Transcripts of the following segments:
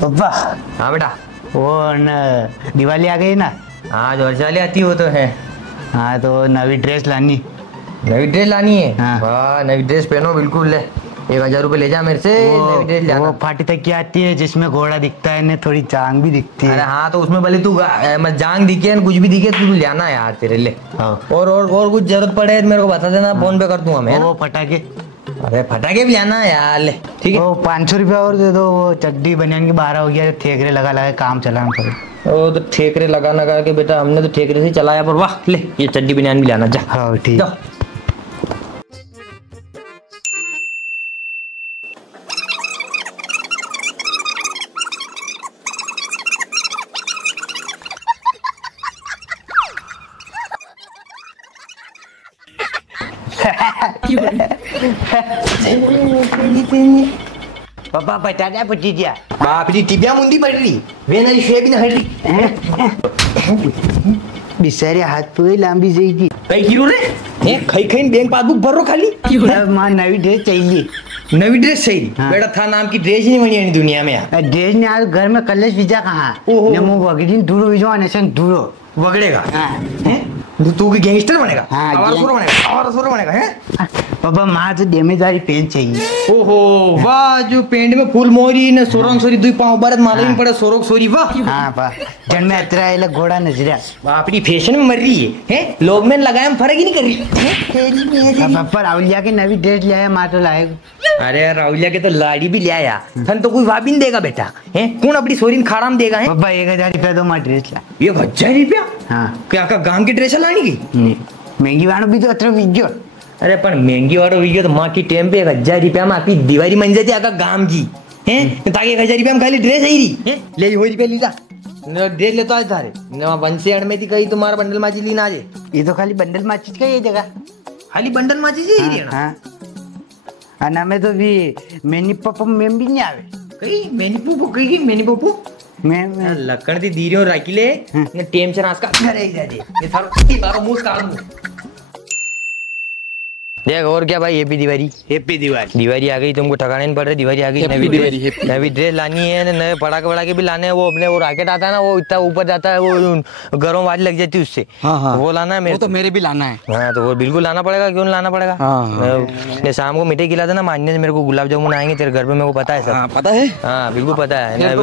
पापा। हाँ बेटा। वो न दिवाली आ गई ना। हाँ जो हर्षाली आती वो तो है। हाँ तो नवी ड्रेस लानी। नवी ड्रेस लानी है? हाँ। वाह नवी ड्रेस पहनो बिल्कुल। ले 1000 रुपये ले जा मेरे से। नवी ड्रेस लाना। वो फाटी तक की आती है जिसमें घोड़ा दिखता है ने थोड़ी जांग भी दिखती है। अरे हाँ तो उसमें भले तू जांग दिखे न कुछ भी दिखे तू लेना यार तेरे ले। हाँ। और कुछ जरूरत पड़े मेरे को बता देना। फोन पे कर दूंगा मैं। वो पटाखे। अरे फटाके भी लाना यार ले। ठीक है। वो 500 रुपया और दे दो। वो चड्डी बनियान की 12 हो गया। ठेकरे लगा लगा काम चलाना थोड़ा। ओ तो ठेकरे लगा के बेटा हमने तो ठेकरे से चलाया पर वाह ले ये चड्डी बनियान भी लाना। जा। हाँ ठीक। पापा पटाटा पटी दिया। बाप री टिबिया मुंदी पड़ रही वे ना शे भी ना हट रही। बिचारे हाथ पूरी लांबी जाएगी। कई हीरो रे ये खई बैंक पासबुक भर रो खाली। मां नवी ड्रेस चाहिए। नवी ड्रेस चाहिए? हाँ। बेटा था नाम की ड्रेस ही नहीं बनी दुनिया में यार। ड्रेस ने आज घर में कलश विजा कहाँ। नमो वगड़ी दूरो विजो अनेसन दूरो वगड़ेगा। हाँ। तू की गैंगस्टर बनेगा? हाँ, आवारा बनेगा हैं? पापा माँ तो डेमेदारी पेन चाहिए। ओहो वाह जो पेंट में फूल मोरी न सोरंग सोरी दुई पांव बारत मालूम हाँ। पड़े सोरोग सोरी वाह। हाँ पा जन में अतरा आइला घोड़ा नजरिया। बाप री फैशन में मर रही है लोग में लगाए में फर्क ही नहीं कर रही। पापा राहुलिया की नवी ड्रेस लिया माँ तो लाएगा। अरे राहुलिया के तो लाड़ी भी लिया थन तो कोई वाबिन देगा बेटा है कौन अपनी सोरी खाड़ा में देगा है? पापा 1000 रुपया दो माँ ड्रेस ला। 1000 रुपया? हाँ क्या का गांव की ड्रेस लानी की? महंगी वालों भी तो अतर विज्ञो। अरे पर महंगी वालों विज्ञो तो माँ की टेम पे 1000 रुपया में आपकी दिवाली मन जाती आका गांव की है ताकि 1000 रुपया में खाली ड्रेस है ही ले हो रुपया लीजा ड्रेस ले तो आज थारे वन से में थी कही तुम्हारा बंडल माची लीना आज। ये तो खाली बंडल माचिस का ये जगह खाली बंडल माची ही हाँ अना में तो भी मैनी पापा में भी नहीं आवे। कहीं मैनी पप्पू कहीं मैनी पप्पू मैं लकड़ दी दीरी और राखी ले टेम से नाच का घर ही जाजे ये थारो मुंह काट दूं। देख और क्या भाई हैप्पी दिवाली। दिवाली आ गई तुमको ठकाने नहीं पड़ रही। दिवाली आ गई नवी ड्रेस लानी है नए पटाखे भी लाने हैं। वो अपने वो रॉकेट आता है ना वो इतना ऊपर जाता है वो घरों वाली लग जाती है उससे। हाँ। वो लाना है मेरे। वो तो मेरे भी लाना है। हाँ तो वो बिल्कुल लाना पड़ेगा। क्यों लाना पड़ेगा? हाँ। शाम को मिठाई खिला देना मान्य से मेरे को गुलाब जामुन आएंगे तेरे घर पे मेरे को पता है सब। पता है? हाँ बिल्कुल पता है।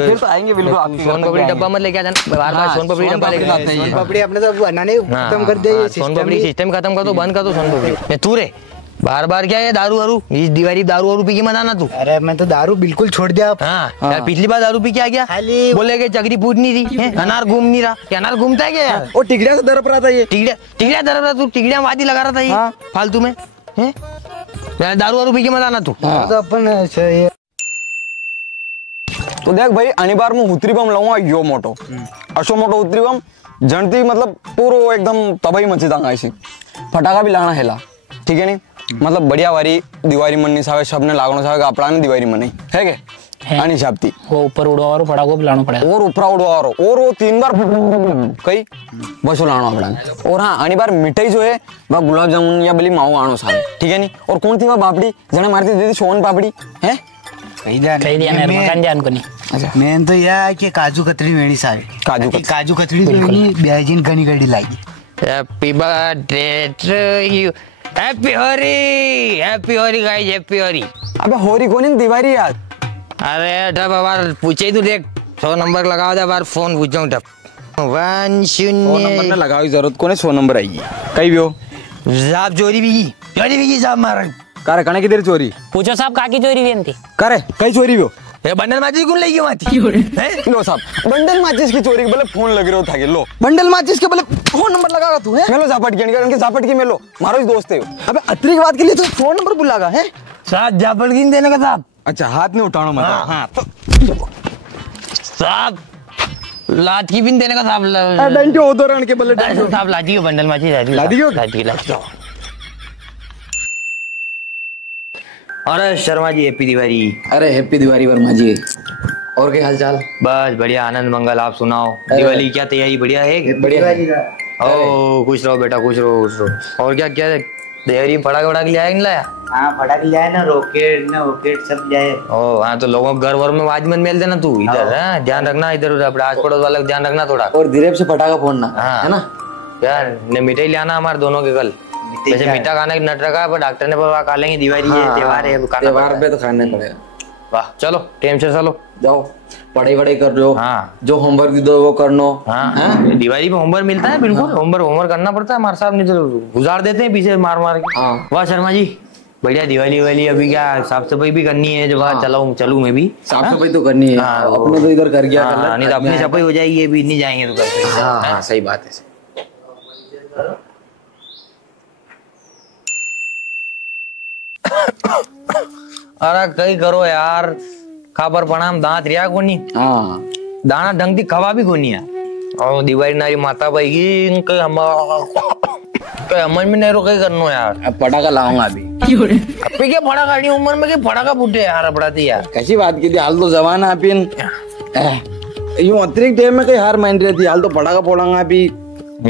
सोन पापड़ी डब्बा मत लेके आ जाना बार बार। सोन पापड़ी डब्बा लेके सोन पापड़ी अपने तो बनाने खत्म कर दे। सोन पापड़ी सिस्टम खत्म कर दो बंद कर दो सोन पापड़ी। तू रे बार बार क्या है दारू वारू इस दिवाली दारू वारू पी के मत आना तू। अरे मैं तो दारू बिल्कुल छोड़ दिया। हाँ यार पिछली बार दारू पी के आ गया बोले कि चकरी फूट नहीं थी अनार घूम नहीं रहा। क्या अनार घूमता है क्या यार? वो टिकड़िया से दरप रहा था ये। टिकड़िया दरप रहा तू टिकड़िया वादी लगा रहा था ये फालतू में यार दारू वारू पी के मत आना तू। तो अपन तो देख भाई अनी बार मैं हुतरी बम लाऊंगा यो मोटो अशो मोटो हुतरी बम जनती मतलब पूरो एकदम तबाही मची दांगा ऐसे फटाका भी लाना हैला ठीक है नहीं मतलब बढ़िया वारी दिवाली मननी सावे सबने लागनो सावे आपड़ा ने दिवाली मनी है के आनी छापती वो ऊपर उड़वा और फटाको भी लाना पड़ेगा और ऊपर उड़वा और वो 3 बार कई बस लाना आपड़ा। और हाँ आनी बार मिठाई जो है वह गुलाब जामुन या बली माऊ आनो सावे ठीक है नहीं। और कौन थी वह पापड़ी जने मारती दीदी सोन पापड़ी है कही दिया मेरे मकान ध्यान को नहीं। अच्छा मैं तो यह कि काजू कतरी वेणी सारे काजू कतरी वेणी ब्याजीन घनी घड़ी लाई। Happy birthday to you happy Hori guys happy Hori. अबे होरी कौन है दिवाली यार? अरे डब बार पूछे तू देख 100 नंबर लगाओ दे बार फोन पूछूं डब 1 0 नंबर ना लगाओ जरूरत कोने 100 नंबर आई कई भी हो साहब चोरी भी साहब मार करे कने किधर चोरी पूछो साहब काकी चोरी भी थी करे कई चोरी भी हो ये बंडल माचिस कौन लेगी माती लो साहब बंडल माचिस की चोरी के बोले फोन लग रहे हो था के लो बंडल माचिस के बोले फोन नंबर लगागा तू है? मेलो झापट के उनके झापट की मेलो मारो इस दोस्त है। अबे अतरी की बात के लिए तो फोन नंबर बुलागा है साहब झापट की देने का साहब। अच्छा हाथ नहीं उठाना मत। हाँ तो साहब लात की बिन देने का साहब डंडे हो दो रण के बोले साहब लाठी हो बंडल माचिस लाठी अरे शर्मा जी हैप्पी दिवाली। अरे हैप्पी दिवाली वर्मा जी। और क्या हालचाल? बस बढ़िया आनंद मंगल आप सुनाओ दिवाली क्या तैयारी बढ़िया है? बढ़िया। ओ खुश रहो बेटा खुश रहो। और क्या क्या तैयारी पटाखे वटाखे लाया नहीं लाया? हाँ फटाके जाए ना, रॉकेट सब जाए। ओ हाँ, तो लोगों के घर वर में आवाज मत मेल देना तू इधर। हाँ, ध्यान रखना इधर उधर, अपने आस पड़ोस वाले का ध्यान रखना थोड़ा। और धीरे से पटाखा फोड़ना, हाँ है ना यार। ने मिठाई लाना हमारे दोनों के कल। वैसे मीठा खाने की नट रखा है, पर डॉक्टर ने बोला खा लेंगे, दिवाली है, त्योहार है, त्योहार पे तो खाने पड़ेगा। वाह, चलो टाइम से चलो, जाओ पढ़ाई वढ़ाई कर लो। हाँ, जो होमवर्क दो वो करनो। हाँ, दिवाली में होमवर्क मिलता है, बिल्कुल होमवर्क करना पड़ता है। हमारे साहब ने तो गुजार देते हैं पीछे मार के। वाह शर्मा जी, बढ़िया। दिवाली वाली अभी क्या साफ सफाई भी करनी है, जो चलूं मैं भी। साफ सफाई तो करनी है, अपने तो इधर कर गया, नहीं तो अपनी सफाई हो जाएगी, अभी नहीं जाएंगे तो करते। हाँ सही बात है। अरे कई करो यार, खाबर प्रणाम दांत रिया कोनी। हाँ दाना ढंग दी खवा भी कोनी यार। और दिवाली नारी माता भाई कई हमन में नहीं रोके करनो यार। अब पटाखा लाऊंगा अभी। अबे क्या फटाखा नहीं, उम्र में क्या फटाखा फूटे यार, अपड़ाती यार। कैसी बात की थी, हाल तो जमाना है पिन यूं अतिरिक्त टाइम में कई हार मान रही थी। हाल तो पटाखा फोड़ांगा अभी,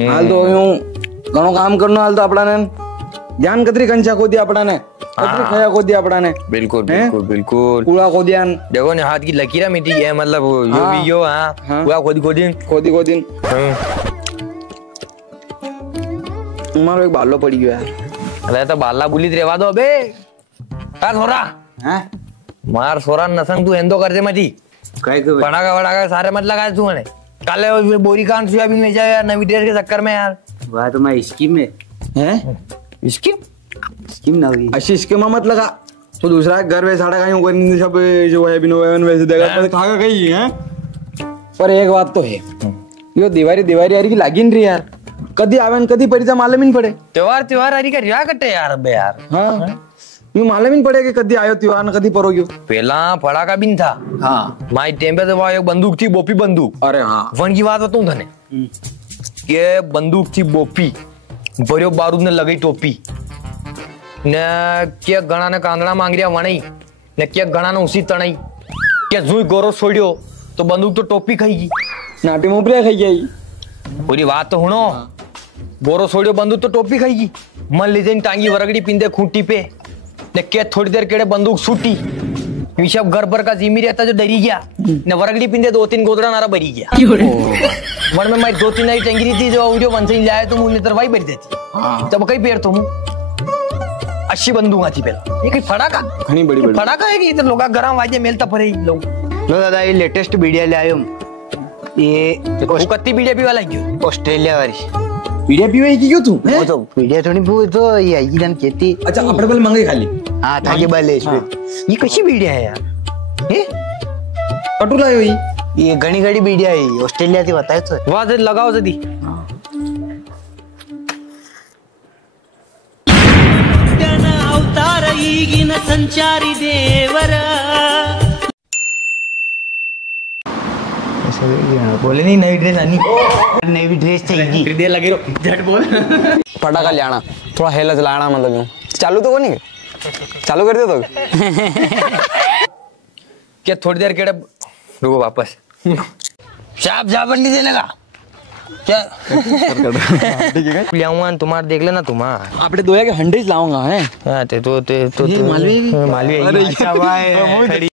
हाल तो यूं घणो काम करनो। हाल तो अपना ने ध्यान कतरी कंचा खो दिया, अपना ने कतरी खया खो दिया, अपना ने बिल्कुल बिल्कुल बिल्कुल कूड़ा खो दिया। देखो ने हाथ की लकीरा मिटी है, मतलब यो भी यो। हाँ कूड़ा खोदी मारो एक बालो पड़ी गया यार। अरे तो बाला बुली रेवा दो अबे। का सोरा मार सोरा नसंग तू एंदो कर दे मती। पटाखा वटाखा सारे मत लगा तू ने। काले बोरी कान सोयाबीन में जाए यार, नवी ड्रेस के चक्कर में यार। वह तो मैं स्कीम में हैं, स्कीम ना हुई। अच्छी स्कीम मत लगा तो दूसरा घर में साड़ा कहीं कोई सब जो है बिनो वैसे देगा तो खागा कहीं है। पर एक बात तो है, यो दिवारी यार की लागिन रही यार। कदी आवन कदी परिचा मालूम ही नहीं पड़े। त्योहार हरी का रिया कटे यार अबे यार। हाँ यूं मालूम ही नहीं पड़े कि कदी आयो त्योहार कदी परो गयो। पहला फटाका भी था। हाँ माई टाइम पे तो वहाँ एक बंदूक थी, बोपी बंदूक। अरे हाँ वन की बात बताऊं धने, ये बंदूक थी बोपी, बड़े बारूद ने लगी टोपी ने क्या गणा ने कांदड़ा मांग रिया वणई ने क्या गणा ने उसी तणई क्या जुई गोरो छोड़ियो तो बंदूक तो टोपी खाएगी, नाटी मुपरिया खाई गई। पूरी बात तो सुनो, गोरो छोड़ियो बंदूक तो टोपी खाएगी। मन लीजिए टांगी वरगड़ी पिंदे खूंटी पे ने क्या थोड़ी देर केड़े बंदूक छूटी, सब घर पर का जिमी रहता जो डरी गया ने वरगड़ी पिंदे 2-3 गोदड़ा नारा बरी गया। वन में मैं 2-3 नई टेंगरी थी जो वीडियो बन से लाए तो मुंह नितर भाई बैठ देती तब कई पेड़ तुम अच्छी बंदूक आती पहला। ये कई फटाका घनी बड़ी फटाका है कि इधर लोग गरम वाजे मेलता पड़े लोग। लो दादा ये लेटेस्ट वीडियो ले आयो, ये कत्ती बीजेपी वाला क्यों ऑस्ट्रेलिया वाली वीडियो पीवे की क्यों तू? वो तो वीडियो थोड़ी वो तो ये एकदम कहती। अच्छा अपने बल मंगे खाली। हाँ थाके बल है इसमें। ये कैसी वीडियो है यार, ये कटू लायो ये घनी घड़ी वीडियो है ऑस्ट्रेलिया से बताए तो। वहां से लगाओ जल्दी। अवतार ಈಗಿನ ಸಂಚಾರಿ ದೇವರ बोले नहीं नई ड्रेस आनी, नई ड्रेस चाहिए दे लगे झट बोल। फटाका लाना थोड़ा हेला चलाना, मतलब यूं चालू तो नहीं चालू कर दे तो क्या थोड़ी देर केड़े रुको वापस शाप जाबर नहीं देने का क्या लियाऊंगा तुम्हारा देख लेना तुम्हारा आपने दोया के हंड्रेड लाऊंगा है। हाँ तो मालवी